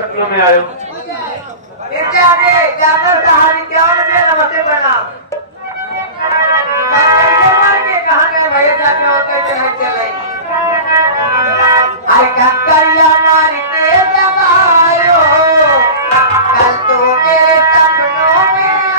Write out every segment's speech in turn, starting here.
सपनों में आयो आगे जाकर कहानी क्या नमस्ते प्रणाम कहा गए भैया जाते होते चले करिया मारी के जगायो कल तो मेरे सपनों में आयो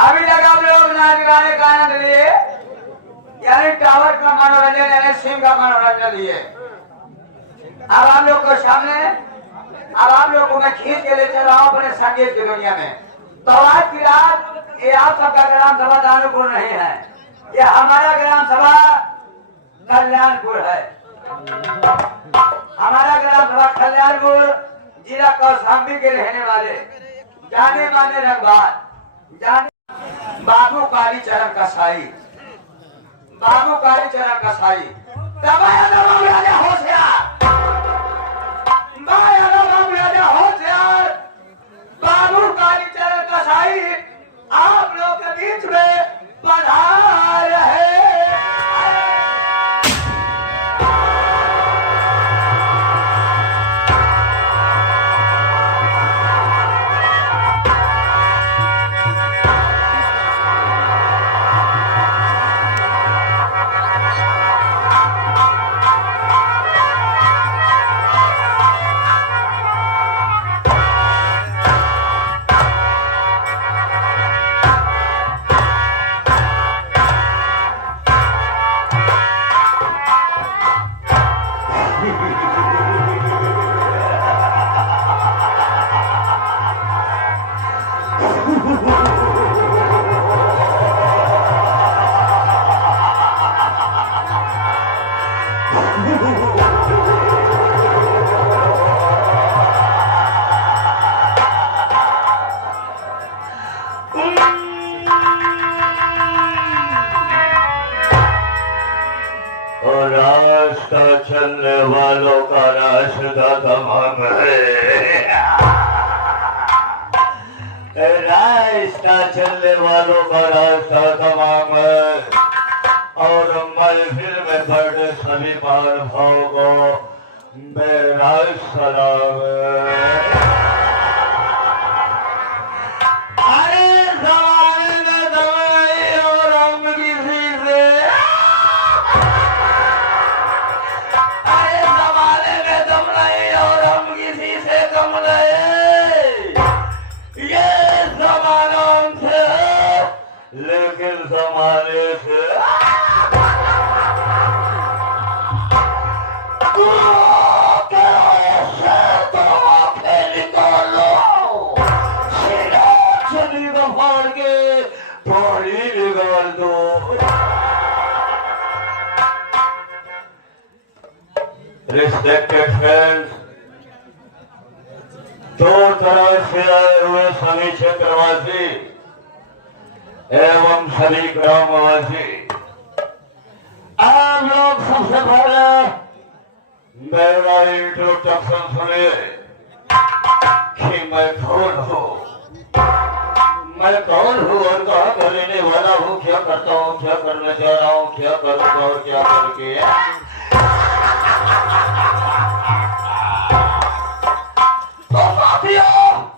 अभी तक आप लोग नाच गाने का आनंद लिए यानी टावर का मनोरंजन यानी सिम का मनोरंजन लिए। अब आप लोग को सामने अब आप लोग को मैं खींच के ले चल रहा हूँ अपने संगीत की दुनिया में। तो आज की रात ये आप सबका ग्राम सभा दानुपुर नहीं है, ये हमारा ग्राम सभा कल्याणपुर है। हमारा ग्राम सभा कल्याणपुर जिला कौशाम्बी के रहने वाले जाने माने रंगबाज बाबू कालीचरण कसाई, बाबू कालीचरण कसाई दबाया दबाव राजा होशियार, बाया दबाव राजा होशियार, बाबू कालीचरण कसाई आप लोग के बीच में पधार है। रास्ता चलने वालों का रास्ता तमाम है, रास्ता चलने वालों का रास्ता तमाम है। और महफिल में बैठे सभी महानुभावों को मेरा सलाम है। लेकिन जमाने से चली को फाड़ के थोड़ी निकाल दो। रिस्पेक्टेड फ्रेंड्स, दो तरह से आए हुए सभी क्षेत्रवासी एवं सभी ग्रामवासी, आप लोग सबसे पहले मेरा इंट्रोडक्शन सुने कि मैं कौन हूँ, मैं कौन हूँ और कहाँ का रहने वाला हूँ, क्या करता हूँ, क्या करना चाह रहा हूँ, क्या करूँगा और क्या करके। तो साथियों,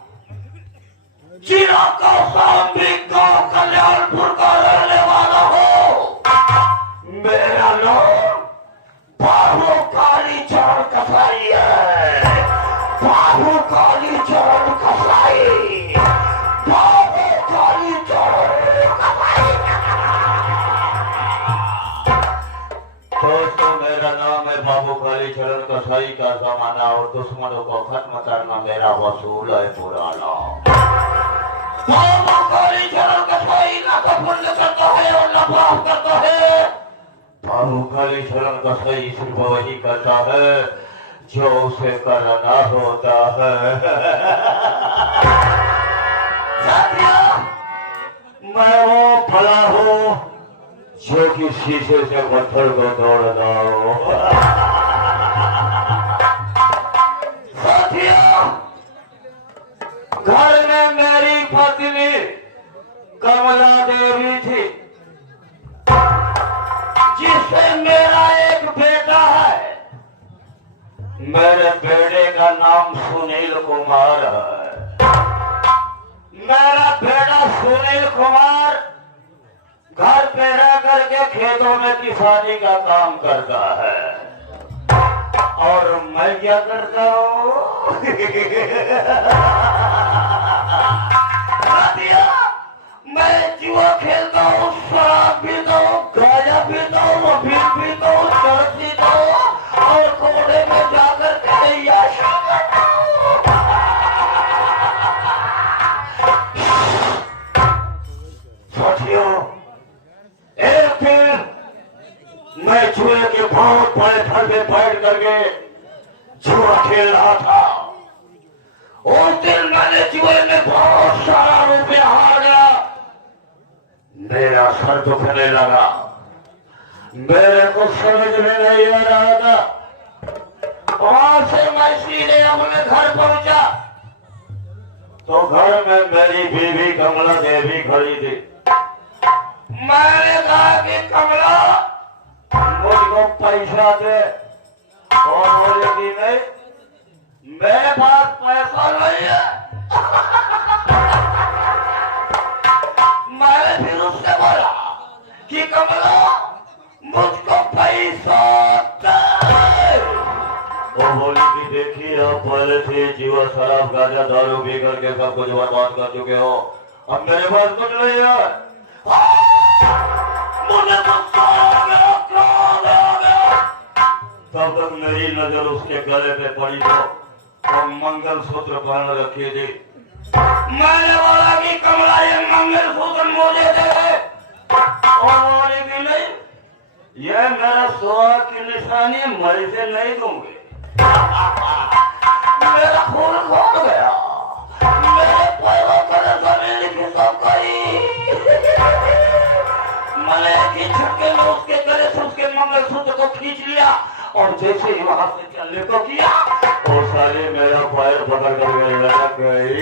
जिला का सामने गांव कल्याणपुर का रहने वाला हो, मेरा नाम बाबू कालीचरण कसाई है। बाबू कालीचरण कसाई, बाबू कालीचरण कसाई। दोस्तों, मेरा नाम है बाबू कालीचरण कसाई का जमाना और दुश्मनों को खत्म करना मेरा वसूल है पुराना। बाबू कालीचरण कसाई ना तो पुण्य करता है और ना पाप करता है। बाबू कालीचरण कसाई सिर्फ वही करता है जो उसे करना होता है। साथियों, मैं वो भला हूँ जो कि शीशे से पत्थर को तोड़ना हो। साथियों, घर में मेरी पत्नी कमला देवी थी, जिससे मेरा एक बेटा है। मेरे बेटे का नाम सुनील कुमार है। मेरा बेटा सुनील कुमार घर पे रह करके खेतों में किसानी का काम करता है और मैं क्या करता हूँ? मैं जुआ खेलता हूँ, शराब पीता हूँ, गांजा पीता हूँ, अफीम पीता हूँ, चरस पीता हूँ और कोने में जाकर के याशा करता हूँ। साथियों, एक दिन मैं जुए के बहुत बड़े घर में बैठ करके जुआ खेल रहा था। उस दिन मैंने जुए में बहुत सारा रुपया हार गया। मेरा सर दुखने लगा। मेरे को समझ में नहीं आ रहा था। वहां से मैं सीधे अपने घर पहुंचा तो घर में मेरी बीवी कमला देवी खड़ी थी। मैंने कहा कि कमला मुझको पैसा दे, और बोले कि नहीं मेरे पास पैसा नहीं है। मैंने फिर उससे बोला कि कमला मुझको पैसा दे। वो बोली कि देखिए आप पहले से जीवा शराब गांजा दारू पी करके सब कुछ बर्बाद कर चुके हो, अब मेरे पास कुछ नहीं है। मुझे गुस्सा आ गया, क्रोध आ गया। तब तक मेरी नजर उसके गले पे पड़ी तो मंगलसूत्र पहन रखी थी। मैंने बोला कि कमला ये मंगलसूत्र मुझे दे, और बोली कि नहीं ये मेरा सुहाग की निशानी, मैं इसे नहीं दूंगी। मेरा खून खोल गया, मेरे पैरों पर जमीन खिसक गई। मैंने एक झटके में उसके गले से उसके मंगलसूत्र को खींच लिया, और जैसे ही वहां से चलने को किया वो साले मेरा पैर पकड़ कर लटक गई।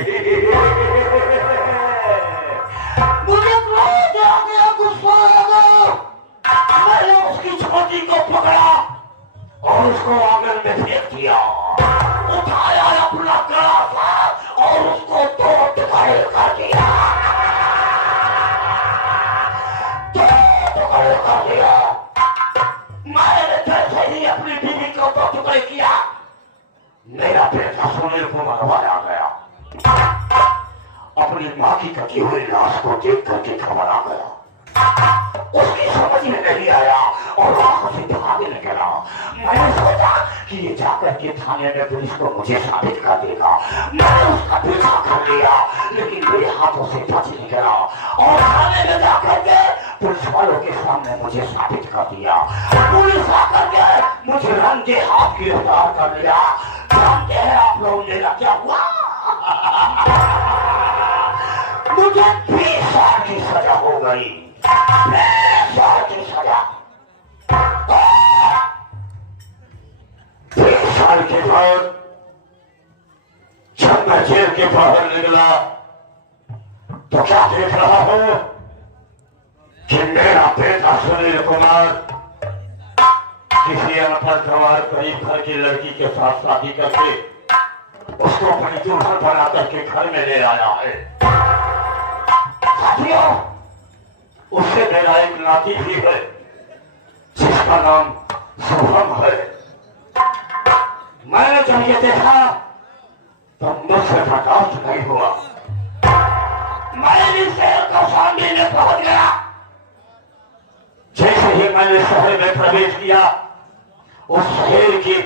मुझे क्रोध आ गया, गुस्सा आ गया। मैंने उसकी छोटी को पकड़ा और उसको आंगन में फेंक दिया। उठाया अपना गला और उसको दो टुकड़े कर दिया। मैंने जैसे ही अपनी बीवी को दो टुकड़े किया, मेरा बेटा सुनील कुमार मारा गया। अपनी माँ की कटी हुई लाश को देख करके घबरा गया। उसकी समझ में नहीं आया और वहां से भागने लगा। मैंने सोचा कि ये जाकर के थाने में पुलिस को मुझे साबित कर देगा। मैंने उसका पीछा कर लिया, लेकिन मेरे हाथों से बच निकला और थाने में जाकर के पुलिस वालों के सामने मुझे साबित कर दिया। पुलिस आकर के मुझे रंगे हाथ गिरफ्तार कर लिया। जानते हैं आप लोग मेरा क्या हुआ? मुझे 20 साल की सजा हो गई। 20 साल की सजा। 20 साल के बाद जब मैं जेल के बाहर निकला तो क्या देख रहा हूं कि मेरा बेटा सुनील कुमार किसी अनपढ़ गंवार गरीब घर की लड़की के साथ शादी करके उसको अपनी दुल्हन बना करके घर में ले आया है। साथियों, उससे मेरा एक नाती भी है जिसका नाम शुभम है। मैंने जब ये देखा तो मुझसे बर्दाश्त नहीं हुआ। मैं इस शहर का सामने में पहुंच गया। जैसे ही मैंने शहर में प्रवेश किया, उस शहर की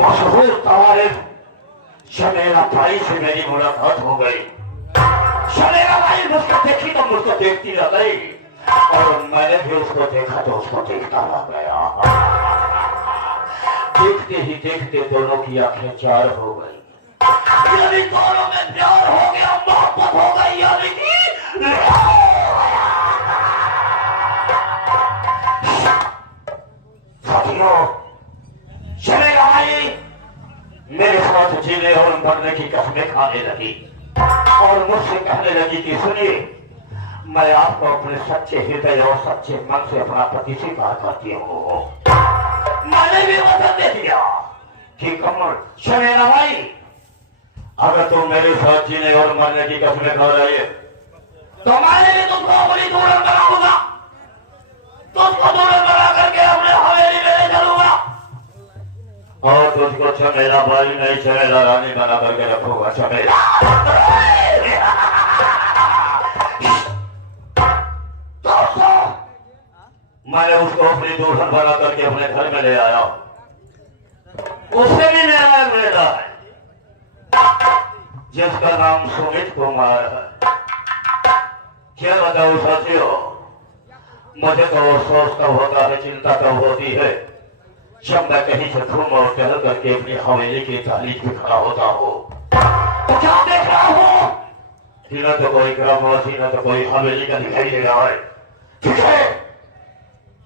मशहूर तारीफ शमेरा भाई से मेरी मुलाकात हो गई। शमेरा भाई मुझको देखी तो मुझको देखती रह गई, और मैंने भी उसको देखा तो उसको देखता रह गया। देखते ही देखते दोनों की आंखें चार हो गई। यदि दोनों में प्यार हो गया, मोहब्बत हो गई, यानी कि साथियों, शमेरा भाई मेरे साथ जीने और मरने की कसमें खाने लगी और मुझसे कहने लगी कि सुनिए, मैं आपको अपने सच्चे हृदय और सच्चे मन से अपना पति स्वीकार करती हूँ। मैंने भी वचन दे दिया कि कमल शमेरा भाई, अगर तुम मेरे साथ जीने और मरने की कसमें खा रही है तो मैंने भी तुमको अपनी दुल्हन बनाऊंगा। तुझको दुल्हन बना करके अपने हवेली में ले चलूंगा और तुझको शमेरा भाई नहीं शमेरा रानी बना करके रखूंगा। शमेरा मैंने उसको अपनी दुल्हन बना करके अपने घर में ले आया। उससे भी नया बेटा है जिसका नाम सुमित कुमार है। क्या बताऊं साथियों, मुझे तो अफसोस तब होता है, चिंता तब होती है जब मैं कहीं से घूम और टहल करके अपनी हवेली की दहलीज पे खड़ा होता हूँ तो क्या देख रहा हूँ कि न तो कोई ग्रामवासी न तो कोई हवेली का दिखाई दे रहा है। ठीक है,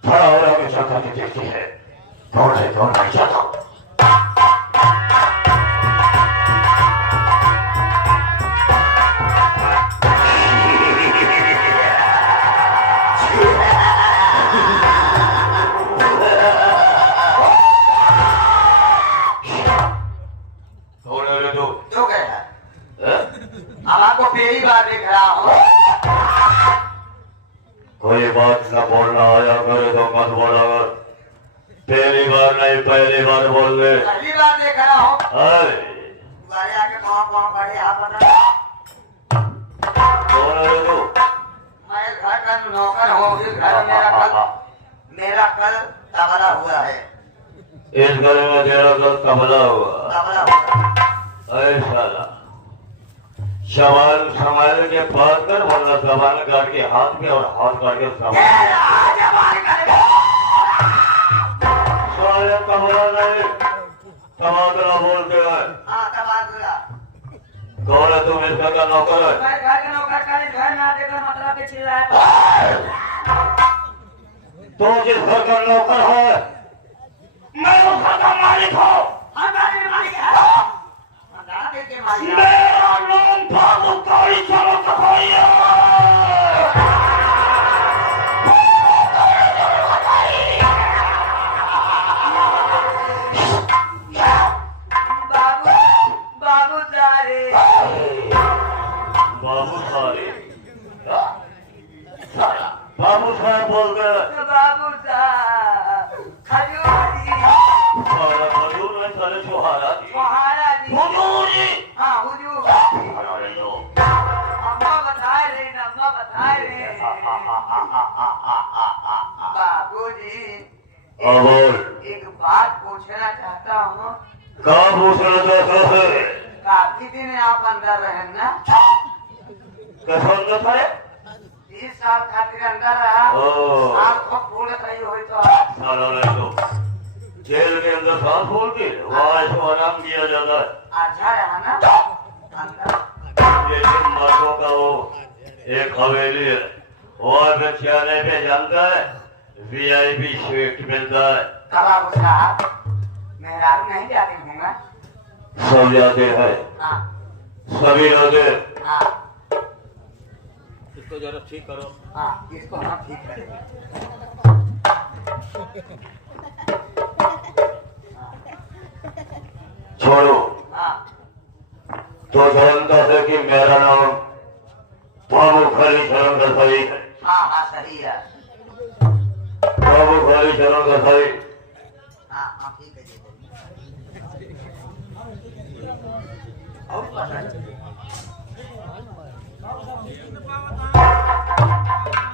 थोड़ा और आगे चल करके देखती है। दौड़ नहीं जाता। तो कैसा? अब आपको पहली बार देख रहा हूँ। कोई बात न बोलना आया करे तो मत बोला कर। पहली बार नहीं, पहली बार बोल दे। पहली बार देख रहा हूँ। तुम्हारे आके कहाँ पड़े यहाँ पर? मैं घर का नौकर हूँ। इस घर में मेरा कल तबला हुआ है। इस घर में तेरा कल तबला हुआ। ऐसा सवाल संभाल के बात कर, वरना जबान काट के हाथ में और हाथ काट के तबला नहीं, तबादला बोलते हैं। कौन है तुम? इसका का नौकर है? मैं घर का नौकर का घर ना देखना मतलब के चिल्ला है। तो जिस घर का नौकर है, मैं उस घर का मालिक हूँ। मेरा नाम बाबू काली चरण कसाई बाबू सारे बाबू साहब बोल गए। बाबू साहब खजूरी खजूर में सारे छुहारा जी। हुजूर जी। हाँ हुजूर। अम्मा बताए रहे बाबू जी। एक बात पूछना चाहता हूँ। कहाँ पूछना चाहता है? काफी दिन आप अंदर रहे ना? कैसा अंदर था? 30 साल खातिर अंदर रहा। आपको फूल सही हुई तो जेल के अंदर सांस फूल के वहाँ इसको आराम किया जाता है। अच्छा रहा ना अंदर? जैसे मर्दों का वो एक हवेली है, वहाँ पे खाने पे जानता है, VIP स्वीट मिलता है। बाबू साहब मेहरारू नहीं जाते होंगे? सब जाते हैं। हाँ सभी जाते। हाँ इसको जरा ठीक करो। हाँ इसको हम ठीक करेंगे। छोड़ो। हाँ तो जानता है कि मेरा नाम बाबू काली चरण कसाई है। हाँ सही है। बाबू काली चरण कसाई। हाँ ठीक है। और पता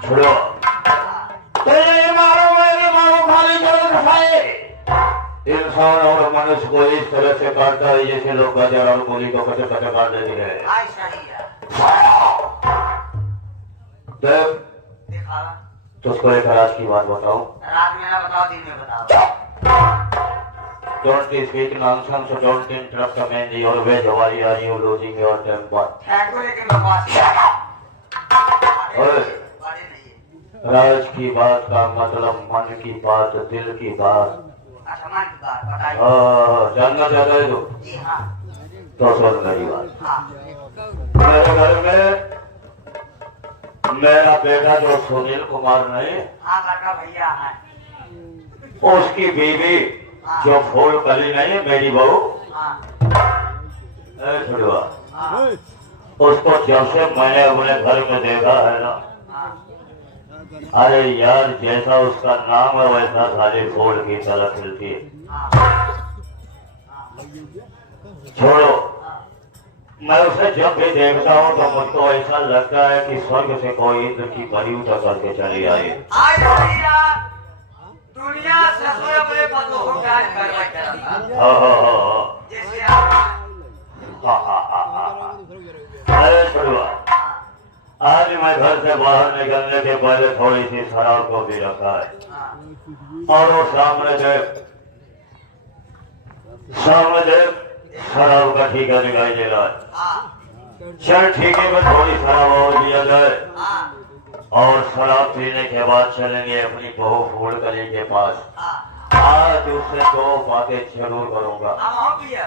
छोड़ो। तेरे मारो मेरे बाबू काली चरण कसाई। इंसान और मनुष्य को इस तरह से काटता है जैसे लोग गाजर और गोली को कटे कटे काट देते हैं। देखा तुझको एक राज की बात बताऊं? रात में ना बताओ, दिन में बताओ। Don't speak nonsense, don't interrupt a man your way. Why are you losing your temper? लेकिन बकवास राज की बात का मतलब मन की बात, दिल की बात। मन की बात बताइए। जानना चाहता है तू? जी हाँ। तो सुन मेरी बात। हाँ। मेरे घर में मेरा बेटा जो सुनील कुमार नहीं, हाँ लड़का भैया है, उसकी बीवी जो फूल कली नहीं, मेरी बहू, उसको जब से मैंने अपने घर में देखा है ना, अरे यार जैसा उसका नाम है वैसा सारी फूल की तरह खिलती है। छोड़ो, मैं उसे जब भी देखता हूँ तो मुझको ऐसा लगता है कि स्वर्ग से कोई इंद्र की परी उतर करके चली आई। दुनिया से अपने बंदों को प्यार कर अरे छोड़ो, आज मैं घर से बाहर निकलने के पहले थोड़ी सी शराब को भी रखा है और वो सामने देख शराब का ठीका दिखाई दे रहा है। चल ठीके में थोड़ी शराब और दिया जाए, और शराब पीने के बाद चलेंगे अपनी बहू फूल कली के पास। हाँ आज उससे 2 बातें जरूर करूंगा। हम हो पिए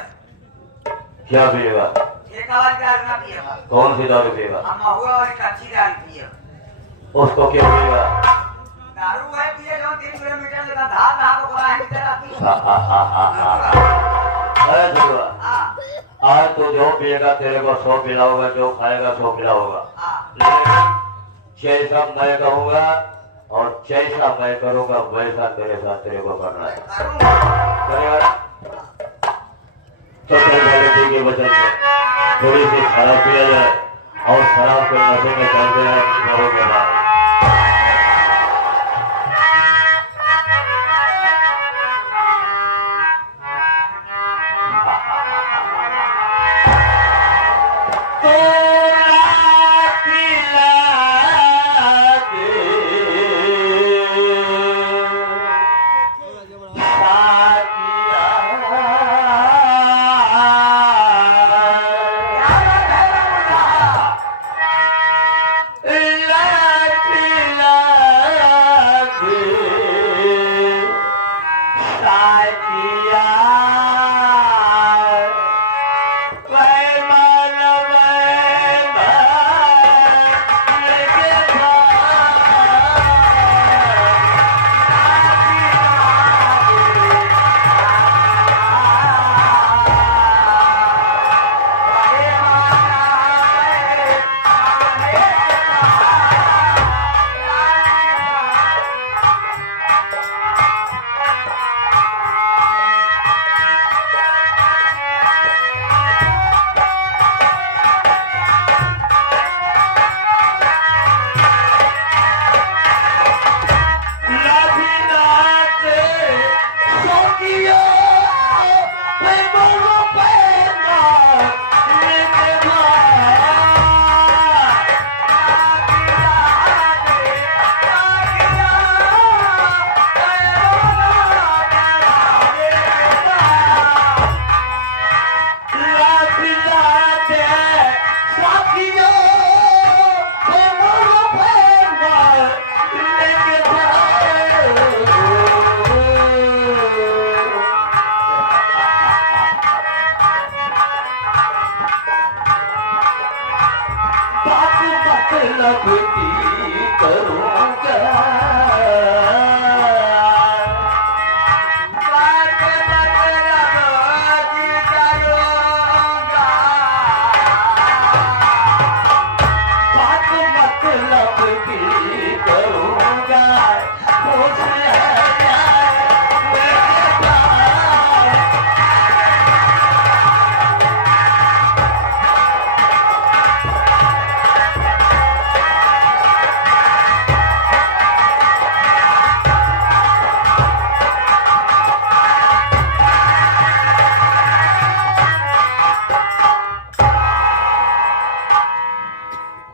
क्या पिएगा? एक आवाज दारू ना पिएगा। कौन सी दारू पिएगा? हम हुआ और कच्ची दारू पिए। उसको क्या पिएगा? दारू है पिए जो 3 किलोमीटर का धार धार को है तेरा पी। अरे जुआ, हाँ आज तो जो पिएगा तेरे को 100 पिलाऊंगा, जो खाएगा 100 पिलाऊंगा। हाँ लेकिन जैसा मैं कहूँगा और जैसा मैं करूँगा वैसा तेरे साथ तेरे को करना है। करेगा ना? तो तेरे के वजह से थोड़ी सी शराब पिया जाए और शराब के नशे में चलते हैं अपनी बहू के बाद।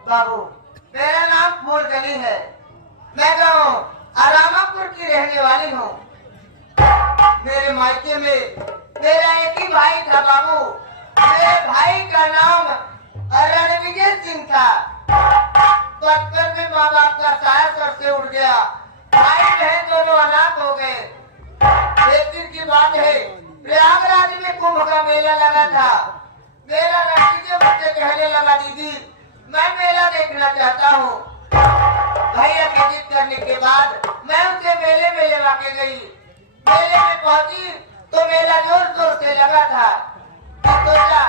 बाबू मेरा नाम फूलकली है। मैं गाँव आरामापुर की रहने वाली हूँ। मेरे मायके में मेरा एक ही भाई था बाबू। मेरे भाई का नाम रणविजय सिंह था। बचपन में माँ बाप का साया सर से उड़ गया। भाई बहन दोनों अनाथ हो गए। एक दिन की बात है, प्रयागराज में कुंभ का मेला लगा था। मेरा रणविजय मुझसे कहने लगा, दीदी मैं मेला देखना चाहता हूँ। भैया की जिद करने के बाद मैं उसे मेले में लेवा के गई। मेले में पहुंची तो मेला जोर जोर से लगा था। सोचा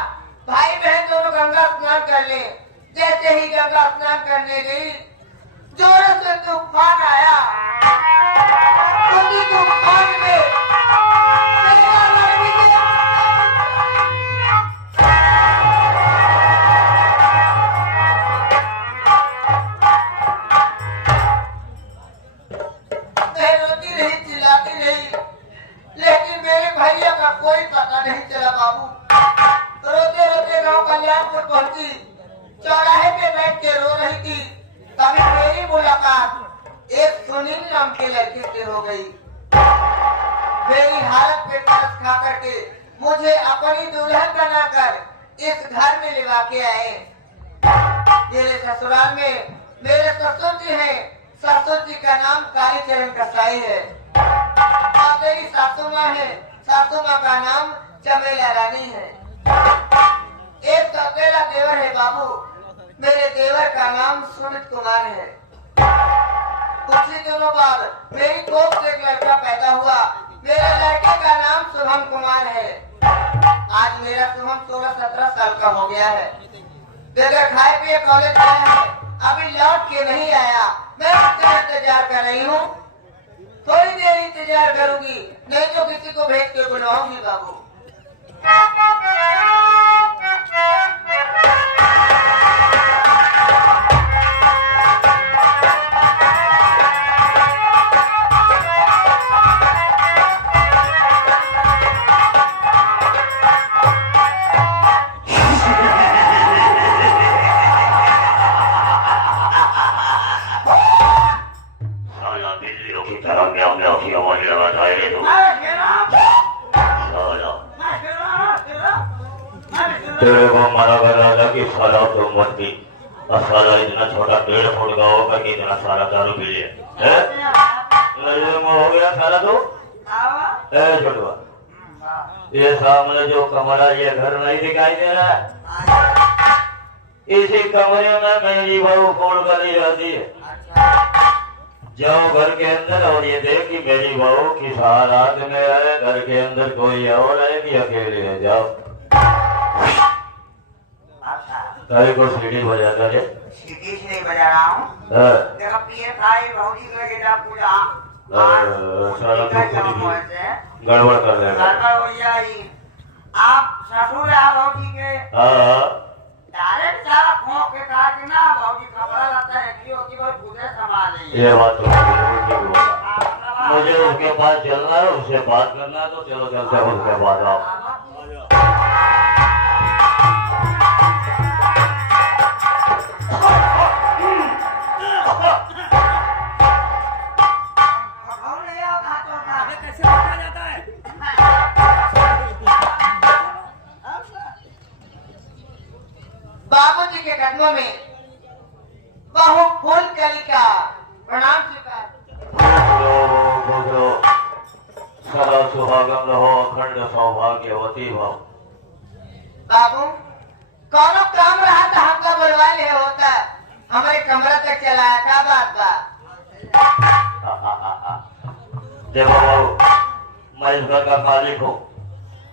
भाई बहन दोनों गंगा स्नान कर ले। जैसे ही गंगा स्नान करने गई, जोर से तूफान आया। उसी तूफान में मेरा रणविजय कोई पता नहीं चला बाबू। रोते रोते गांव कल्याणपुर पहुंची। चौराहे पे बैठ के रो रही थी। तभी मेरी मुलाकात एक सुनील नाम के लड़के से हो गई। मेरी हालत पे तरस खा करके मुझे अपनी दुल्हन बनाकर इस घर में लेवा के आए। मेरे ससुराल में मेरे ससुर जी हैं, ससुर जी का नाम कालीचरण कसाई है और मेरी सासू माँ है, सासू माँ का नाम चमेला रानी है। एक तो अकेला देवर है बाबू, मेरे देवर का नाम सुमित कुमार है। कुछ ही दिनों बाद मेरी कोख से एक लड़का पैदा हुआ, मेरे लड़के का नाम शुभम कुमार है। आज मेरा शुभम 16-17 साल का हो गया है। बगैर खाए पिए कॉलेज गया है, अभी लौट के नहीं आया। मैं उसका इंतजार कर रही हूँ, थोड़ी देर इंतजार करूंगी, नहीं तो किसी को भेज के बुलाऊंगी बाबू। साला बिल्लियों की तरह म्याऊ म्याऊ की आवाज लगाता है रे तू। तेरे को मारा कर रहा था कि साला तो मत पी, और साला इतना छोटा पेड़ फूट गया होगा कि इतना सारा दारू पी लिया है। नजर में हो गया साला तो ए छोटवा, ये सामने जो कमरा, ये घर नहीं दिखाई दे रहा है, इसी कमरे में मेरी बहू खोल कर ही रहती है। जाओ घर के अंदर और ये देख कि मेरी बहू किस हालात में है, घर के अंदर कोई और है कि अकेले है। जाओ तारे को सीढ़ी बजा कर सीटी से नहीं बजा रहा हूँ, देखो PSI भौजी के लगे जा पूजा सारा गड़बड़ कर देगा। गड़बड़ हो जाएगी। आप ससुर है भौजी के, डायरेक्ट सारा खोप के कहा कि ना भौजी कपड़ा लगता है कि बहुत पूजे संभाल रही है। ये बात तो बिल्कुल ठीक बोला। मुझे उसके पास चलना है, उससे बात करना है, तो चलो चलते हैं उसके बाद। आप बाबूजी के कदमों में बहु फूल कली का प्रणाम स्वीकार। सदा सुहागम रहो, अखंड सौभाग्यवती भव। बाबू कौनो काम रहा था हमका बुलवा ले होता, हमारे कमरा तक चलाया, क्या बात बा? देखो बाबू, मैं इस घर का मालिक हूँ।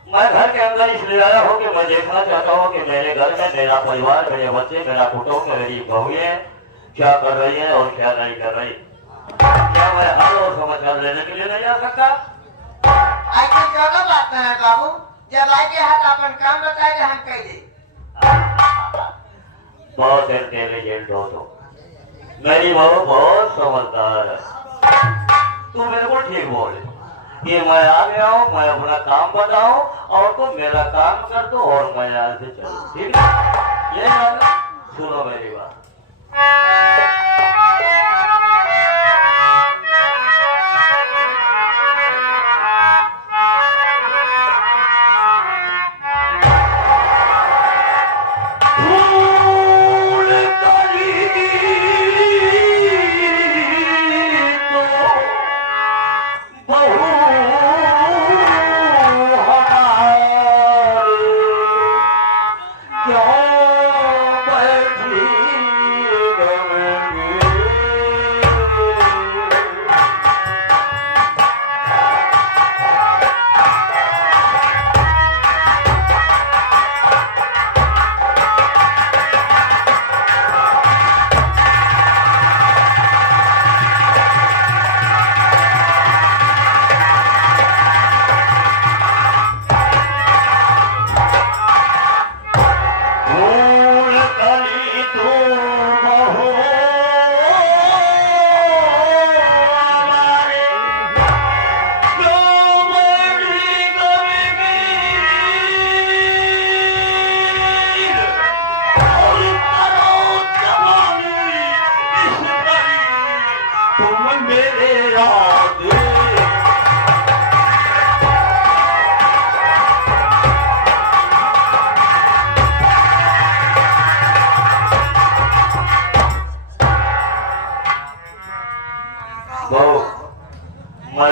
मैं घर के अंदर इसलिए आया हूँ कि मैं देखना चाहता हूँ कि मेरे घर में मेरा परिवार, मेरे बच्चे, मेरा कुटुंब, मेरी बहुएं क्या कर रही है और क्या नहीं कर रही। क्या मैं हर रोज समाचार लेने के लिए नहीं आ सकता? ऐसी क्यों बात कर रहे बाबू, जब आगे हाथ अपन काम बताए हम कह दे। बहुत इंटेलिजेंट हो तुम, मेरी बहू बहुत समझदार है। तू बिल्कुल ठीक बोले कि मैं आ गया हूँ, मैं अपना काम बताऊं और तुम मेरा काम कर दो और मैं यहाँ से चलूं, ठीक है? ये सुनो मेरी बात।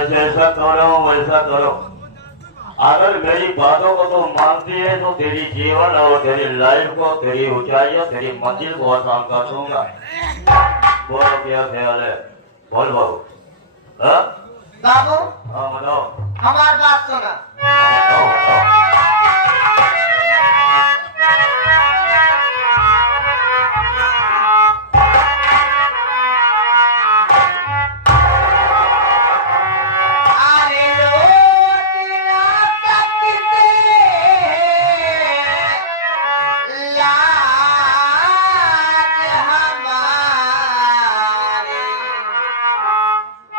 जैसा करो वैसा करो। अगर मेरी बातों को तुम मानती है तो तेरी जीवन और तेरी लाइफ को, तेरी ऊंचाइयों, तेरी मंजिल को आसान कर दूंगा। बोलो क्या ख्याल है? बोल बाबू। हाँ बाबू हाँ बताओ। हमारी बात सुना। बताओ बताओ। अरे रोटियां पकते लाज हमारी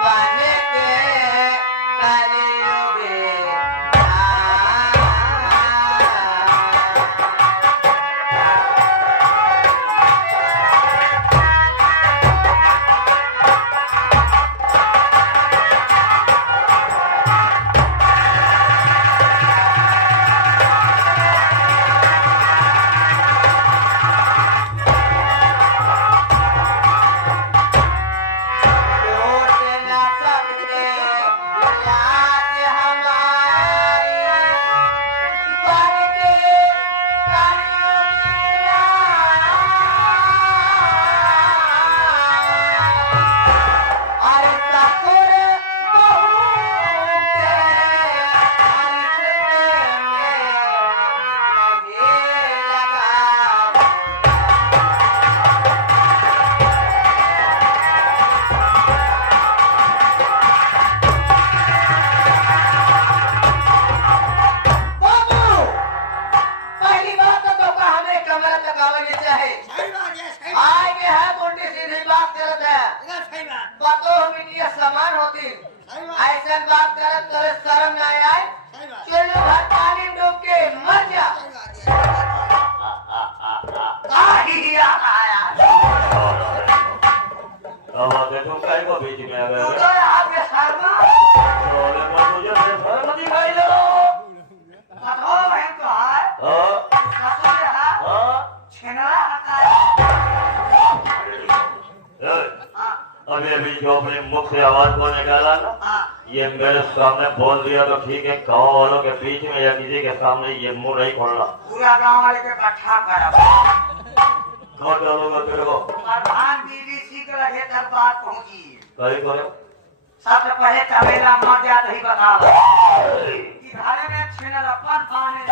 बन के कलयुगे रोट न सकते लाज हमारी बन के कलयुगे अरे ससुर बहू के रिश्ते में लगा। बाबू पहली बात तो हमें कमरा लगावनी चाहिए। आगे है मुंडी सीधी बात करत है पतो मीडिया समान होती ऐसा बात करत तो शर्म ना आए चलो घर पानी डूब के मर जा। आहिया आया अब आगे तुम काय को बीच में आ तू गए? तो आपके शर्मा बोले मैं तुझे शर्म दिखाई दे रहा हूँ। पतो है तो है हाँ ससुर है हाँ। छिनरा है। हाँ अभी अभी जो अपने मुख से आवाज को निकाला ना, हाँ ये मेरे सामने बोल दिया तो ठीक है। गाँव वालों के बीच में या किसी के सामने ये मुंह नहीं खोलना। पूरा गांव वाले के इकट्ठा करब। कौन डालूंगा तेरे को? प्रधान दीदी सीख रहे तब बात पहुंची। कहीं करो। सबसे पहले तबेला मर जात ही बताओ कि घरे में छिनर अपन पाने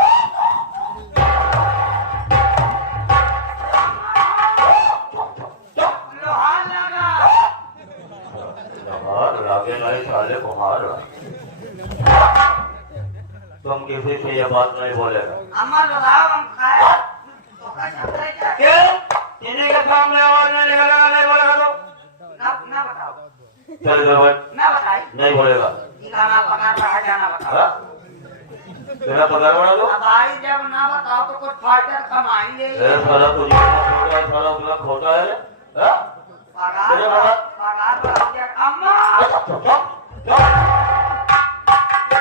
लोहार लगा। बाहर लागे नहीं साले कुमार। तुम किसी से ये बात नहीं बोलेगा। अम्मा बताओ हम खाए तो कैसा करेगा? क्यों? किसी के सामने आवाज नहीं निकालेगा, नहीं बोलेगा तो? ना बताओ चल इधर बैठ। ना बताई नहीं बोलेगा। ये गाना पगार रहा जाना बताओ। हाँ? तेरा पगार बढ़ा दो। अब आई जब ना बताओ तो कुछ फायदा कमाई ले। साला तुझे छोटा है, साला उतना खोटा है। हाँ? पगार बढ़ा दिया। अम्मा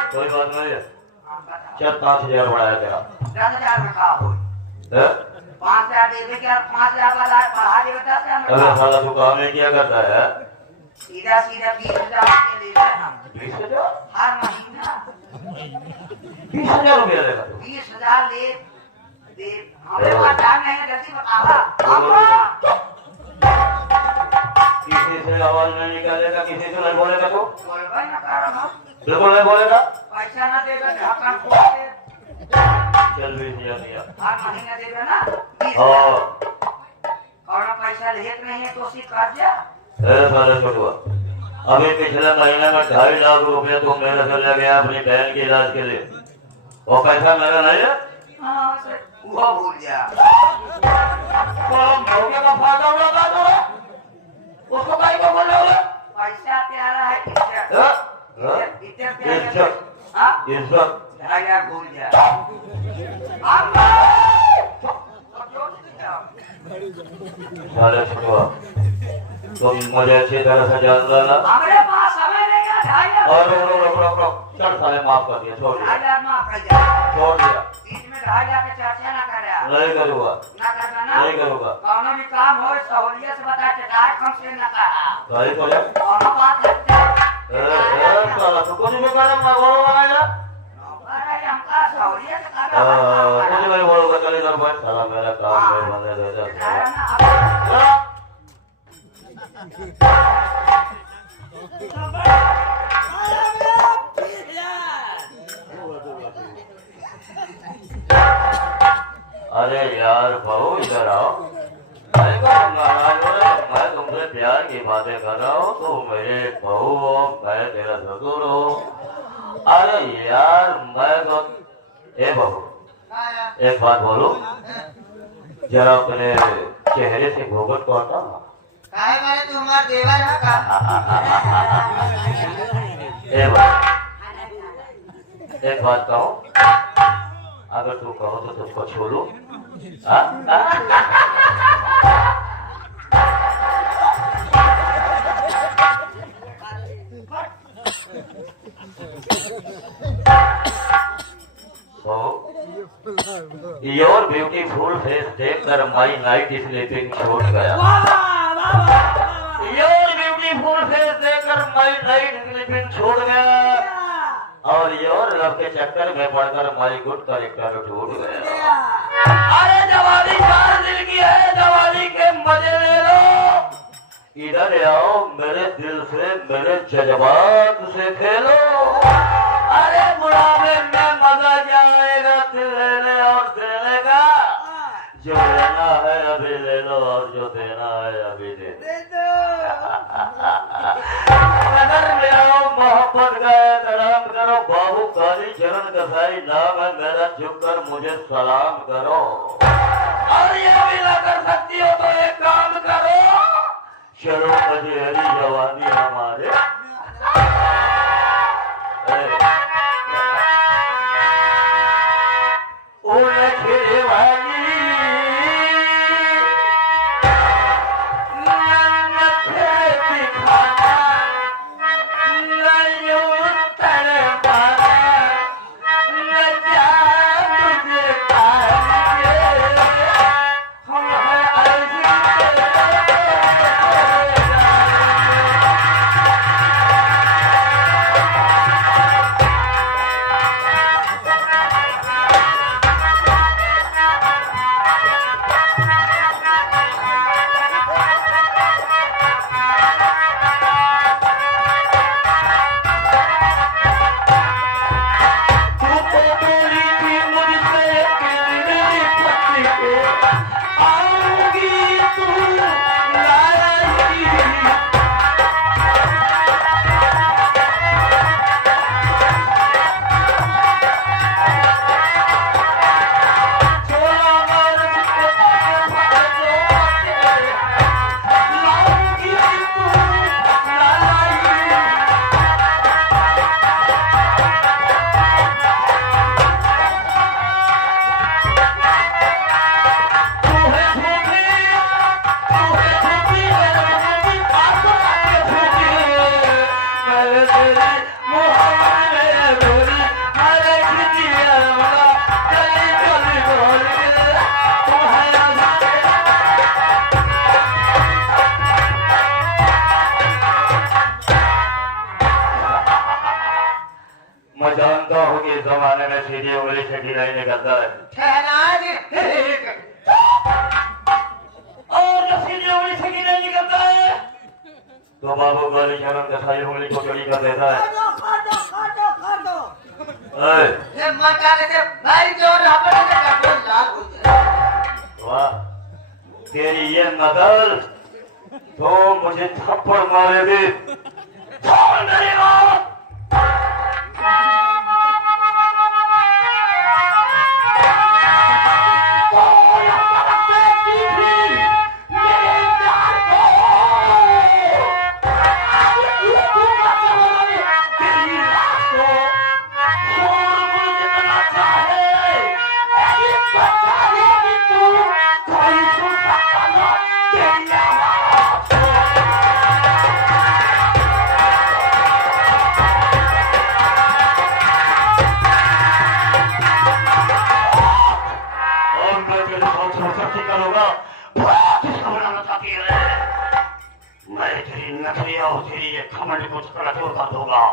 कोई बात नहीं है। हाँ, बताओ। चल 5,000 बढ़ाया तेरा। 10,000 में कहा हो हैं? 5,000 देवे क्या 5,000 बढ़ा देवे 10,000 में अरे कहा। साला तू काम में क्या करता है? सीधा 20,000 के ले लेना 20,000? हर महीना 20,000 रुपया देगा तू? 20,000 ले दे। हमें पास टाइम नहीं है, जल्दी बतावा। अम्मा किसी से आवाज नहीं निकालेगा, किसी से नहीं बोलेगा तू? बोलबे ना करम हम। बिल्कुल नहीं बोलेगा। पैसा ना देवे ढक्कन खोल के चल 20,000 दिया। हर महीना देवे ना 20,000। हाँ। और पैसा लेत नहीं है तो उसी कर्जा। साले छोटुआ, अभी पिछले महीने में 2.5 लाख रुपया तुम मेरे से ले गया अपनी बहन के इलाज के लिए। वो पैसा मेरा नहीं है? हाँ सर वो भूल जा। भौके का फायदा उड़ाता तो है? उसको काहे को बोल रहे हो? पैसा प्यारा है इज्जत। हाँ? हाँ? इज्जत प्यारा है। इज्जत। हाँ इज्जत। 2,000 भूल जा। अम्मा साले छोटुआ, तुम मुझे अच्छी तरह से जान लेना। हमारे पास समय नहीं है 2,000। और रुक। चल साले माफ कर दिया, छोड़ दिया। 2,000 माफ कर जा। छोड़ दिया। बीच में 2,000 के चर्चा ना कर रहा। नहीं करूँगा। ना करना ना। नहीं करूँगा। कौनो भी काम हो सहूलियत से बता के डायरेक्ट हमसे ना कहा। सही बोले? कौनो बात है साला तो कुछ भी करे मैं बोलो बनाया अरे हमका सहूलियत कुछ नहीं बोलो चल इधर बैठ साला मेरा काम में बंदे दे दे अरे यार बहू इधर आओ मैं तुमसे प्यार की बातें कर रहा हूँ तो मेरे बहू हो मैं तेरा ससुर हो अरे यार मैं तो ए बहू एक बात बोलो जरा अपने चेहरे से घूंघट को हटा काहे मारे तू हमार देवर है का एक बात कहो अगर तू कहो तो तुझको छोड़ू योर ब्यूटीफुल फेस देखकर माई नाइट स्लीपिंग छूट गया योर ब्यूटीफुल फेस देखकर माई नाइट स्लीपिंग छूट गया और योर लव के चक्कर में पड़कर माई गुड करेक्टर टूट गया अरे जवानी 4 दिल की है जवानी के मजे ले लो इधर आओ मेरे दिल से मेरे जज्बात से खेलो अरे बुढ़ापे में मजा जाएगा दिल लेने और देने का जो लेना है अभी ले लो और जो देना है अभी दे दो नगर में आओ मोहब्बत का एहतराम करो बाबू काली चरण कसाई नाम है मेरा झुककर मुझे सलाम करो और ये भी ना कर सकती हो तो एक काम करो चलो कचहरी जवानी हमारे जमाने में सीधी उंगली से नहीं निकलता है और जब सीधी उंगली से नहीं निकलता है तो बाबू गाली शरण का सारी उंगली को चढ़ी कर देता है वाह तेरी ये नकल तो मुझे थप्पड़ मारेगी छोड़ करेगा मैंने कुछ गलत कर दूंगा।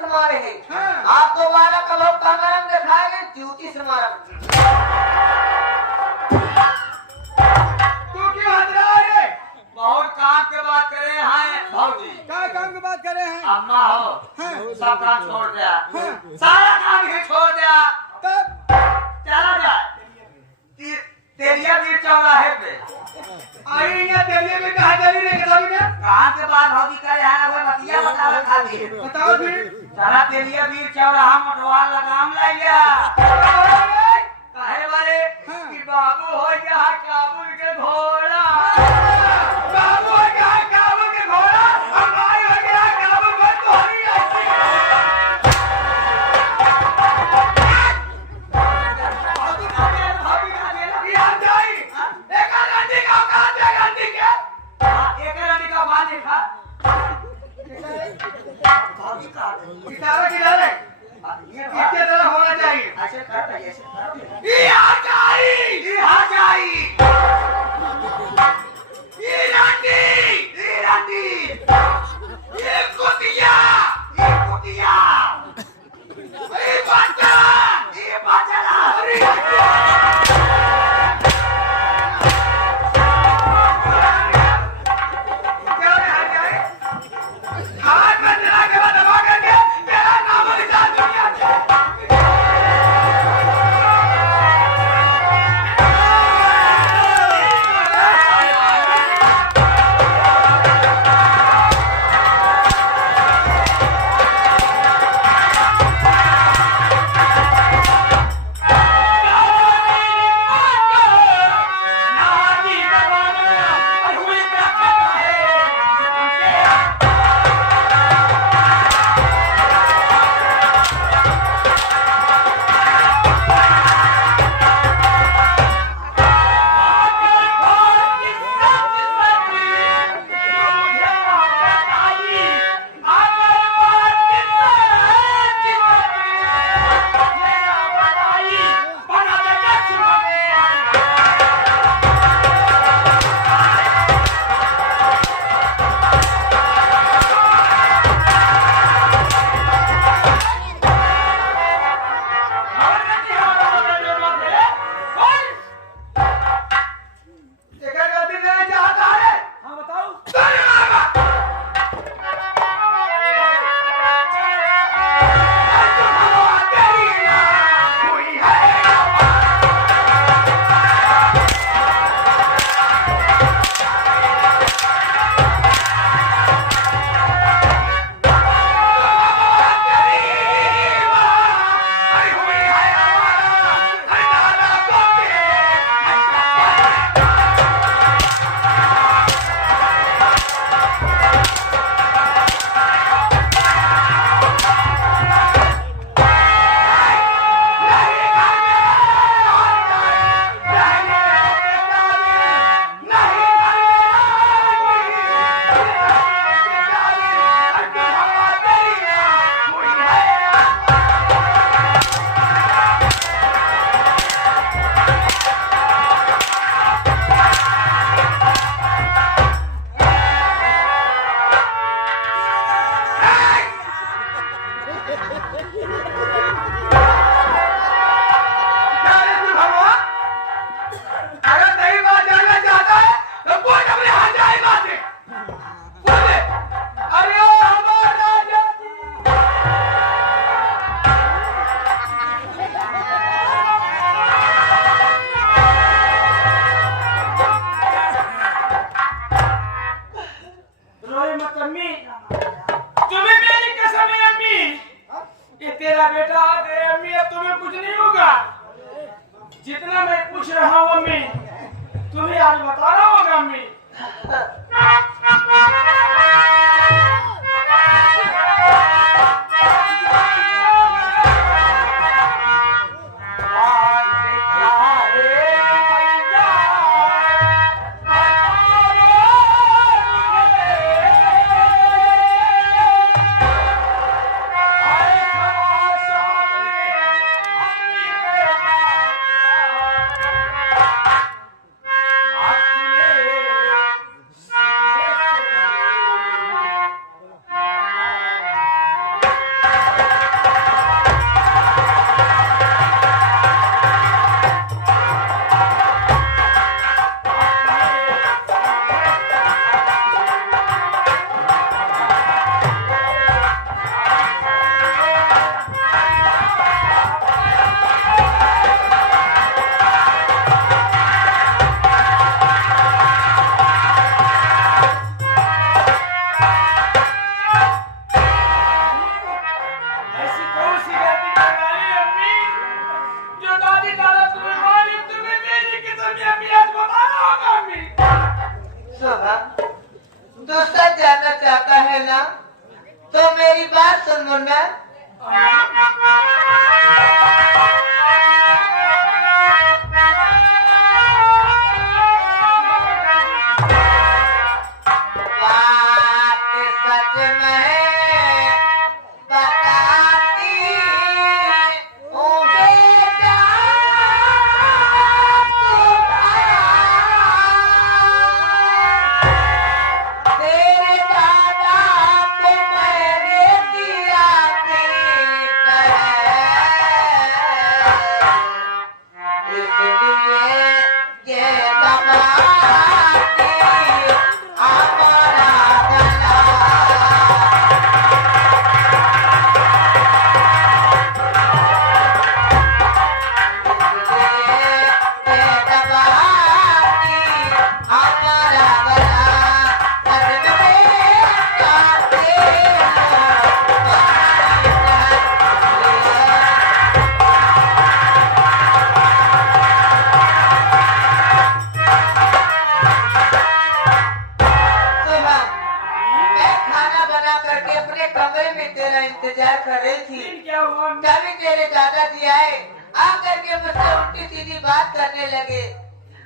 आप दोबारा कब कमरम दिखाएंगे ड्यूटी से मारा तू क्यों हंस रहा है? बहुत काम के बात करे हैं भाजी। क्या काम की बात कर रहे हैं? अम्मा हो हाँ। सब काम छोड़ दिया, हाँ। सारा काम ही छोड़ दिया, तब चला जाए तेरिया बीर चौराहे पे आई ना तेलिए में कहा चली नहीं कभी ने काम के बाद भाजी करे हैं वो नतिया बतावे खाली बताओ फिर सारा तेलिया बीर चौराहा मटवाल लगाम ला लिया कहे बारे कि बाबू हो गया काबुल के घोड़ा, बाबू हो गया काबुल के घोड़ा, हमारी हो गया काबुल में तोहरी ऐसी भाभी का देना भी आ जाई एक रंडी का औकात है रंडी के एक रंडी का बात देखा भाभी का इशारा किधर है ये इसके तरह होना चाहिए ऐसे कर ऐसे कर ये आ जाई ये रंडी ये कुतिया ये बचला अरे आज मैं तेरा के बाद दबा करके तेरा नाम निशान दुनिया से जितना मैं पूछ रहा हूँ अम्मी तुम्हें आज बताना होगा अम्मी। तू सच जानना चाहता है ना, तो मेरी बात सुन मुन्ना। इंतजार कर रही थी। क्या हुआ? तभी तेरे दादाजी आए, आकर के मुझसे उल्टी सीधी बात करने लगे।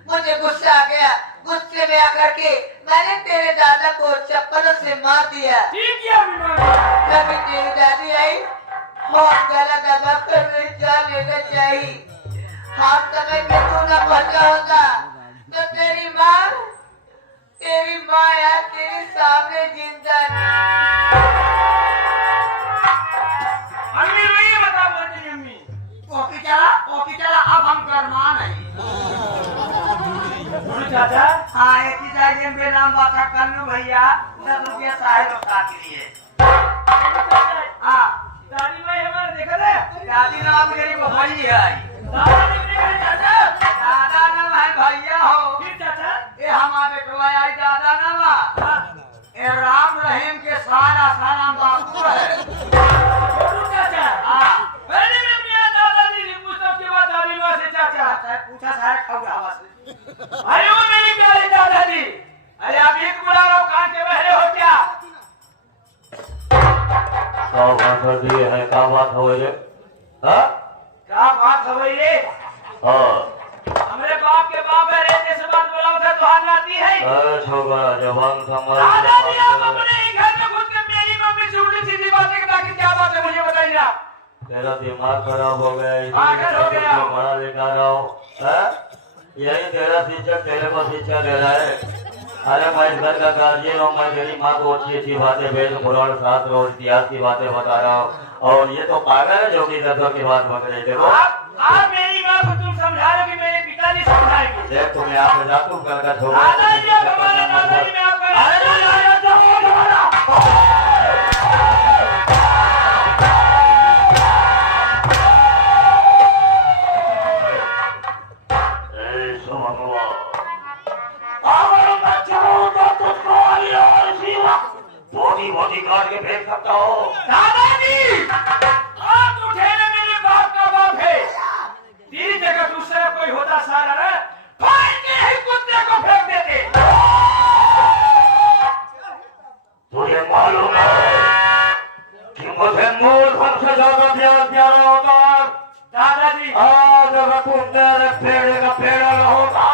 मुझे गुस्सा आ गया, गुस्से में आकर के मैंने तेरे दादा को चप्पलों से मार दिया। ठीक किया बीमारी। तभी तेरी दादी आई और गला दबा कर मेरी जान लेना चाहिए। हाथ समय पे तू न पहुंचा होता तो तेरी माँ यार तेरे सामने जिंदा अम्मी रोइए बता बोलती अम्मी। ओके चला अब हम करना नहीं। चाचा हाँ एक ही जाइए बेनाम बात करनू भैया 10 रुपया साहे लोग के लिए। हाँ दादी भाई हमारे देखा है। दादी नाम मेरी भैया है। दादा देखने गए चाचा। दादा नाम है भैया हो। फिर चाचा ये हमारे बेटवा आई दादा नाम ये राम रहीम के सारा बापू है। छोटू चाचा। हाँ पहले मैं अपने दादाजी से पूछता उसके बाद दादी माँ से चाचा। पूछा सारे खाऊ हवा से। अरे वो मेरी प्यारी दादाजी, अरे आप एक बुला लो कान के बहरे हो क्या? क्या बात कर दी है? क्या बात हो रे? हाँ क्या बात हो रही है? हाँ हमारे बाप के बाप है रहने से बात बोला उसे तो हाथ आती है। छोकरा जवान समझ दादाजी आप अपने ही घर में घुस के मेरी मम्मी से उल्टी सीधी बातें करके क्या बात है मुझे बताइए आप। तेरा दिमाग खराब हो गया पागल हो गया। बड़ा लेकर आओ। यही तेरा शिक्षक तेरे को शिक्षा दे रहा है। अरे मैं इस घर का गार्जियन हूँ। मैं तेरी माँ को अच्छी अच्छी बातें वेद पुराण शास्त्र और इतिहास की बातें बता रहा हूँ और ये तो पागल है जो कि दसों की बात बता रहे। देखो आप मेरी माँ को तुम समझा रहे हो कि मेरे पिताजी समझाएंगे। देख तुम्हें यहाँ पे जातू कर का छोड़ दादाजी आप हमारे दादाजी में मोदी काट के फेंक सकता हो। दादाजी आप उठे ना मेरे बाप का बाप है। तेरी जगह दूसरा कोई होता सारा ना फाड़ के ही कुत्ते को फेंक देते। तुझे मालूम है कि मुझे मूर्ख से ज्यादा प्यारा होता है। दादाजी आज अगर तुम मेरे पेड़ का पेड़ होगा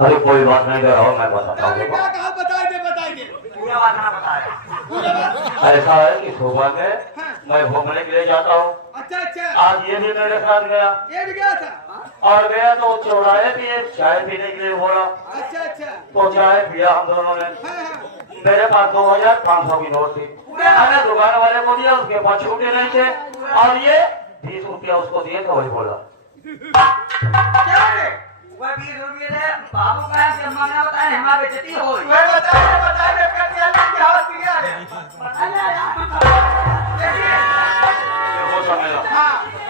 अरे कोई बात नहीं कर रहा हूँ। मैं बताता हूँ। ऐसा है कि सुबह में मैं घूमने के लिए जाता हूँ। अच्छा आज ये भी मेरे साथ गया ये भी गया था। और गया तो चौराहे पे चाय पीने के लिए बोला अच्छा तो चाय पिया हम दोनों ने। मेरे पास 2500 की नोट थी। मैंने दुकान वाले को दिया, उसके पास छूटे नहीं थे और ये 20 रुपया उसको दिए तो वही बोला क्या रे वह 20 रुपये बाबू का है माना होता है हमारे बेइज्जती हो। बताइए कर दिया क्या हाथ पिया है देखिए वो समय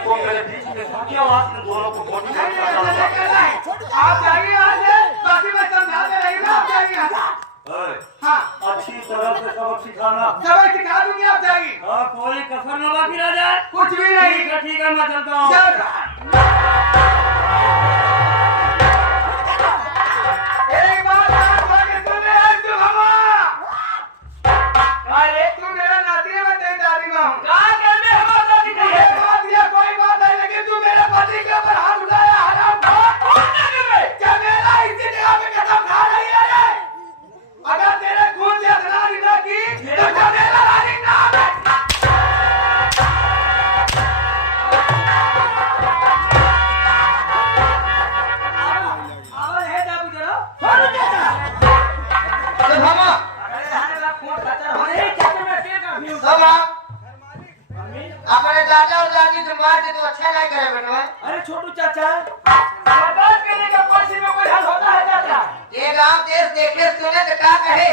वो मेरे बीच में सोचिए बात इन दोनों को बहुत आप जाइए आज बाकी मैं समझा दे रही हूँ। आप जाइए हाँ अच्छी तरह से सबक सिखाना। सबक सिखा दूंगी आप जाइए। और कोई कसर न बाकी रह जाए। कुछ भी नहीं। ठीक है मैं चलता हूँ। एक बात सुन ले तू तू मेरा नाती है मैं तेरी दादी माँ हूँ। कहाँ कर में हमारा दादी एक बात हमारे दादा और दादी से मार दे तो अच्छा नहीं करे बेटा। अरे छोटू चाचा, बर्बाद करने का कोशिश में कोई हल होता है चाचा? ये गांव देश देखे सुने तो क्या कहे,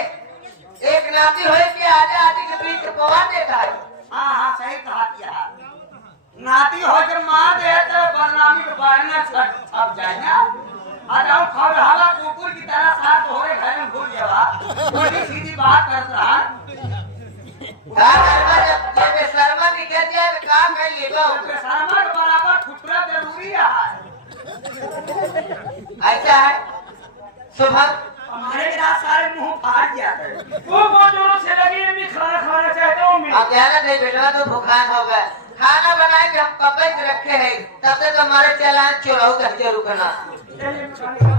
एक नाती होए कि आजा आदि के बीच पवा देता है। हाँ हाँ सही कहा दिया। नाती होकर मार दे तो बदनामी के बारे में छप जाए ना। अरे खबर हवा कुकुर की तरह साथ हो रहे घर में भूल गया। कोई सीधी बात कर रहा। जब ये बेशर्मा निकल जाए तो काम कर लिए तो बेशर्मा के बराबर ठुकरा जरूरी है। ऐसा है सुबह हमारे यहाँ सारे मुंह फाड़ गया है। वो जोरों से लगी है, मैं खाना खाना चाहता हूँ मैं। अब कहना नहीं बेटा तो भूखान हो गए। खाना बनाए के हम पपई रखे हैं, तब तक हमारे चलान चुराऊ करके रुकना। चलिए, खाने का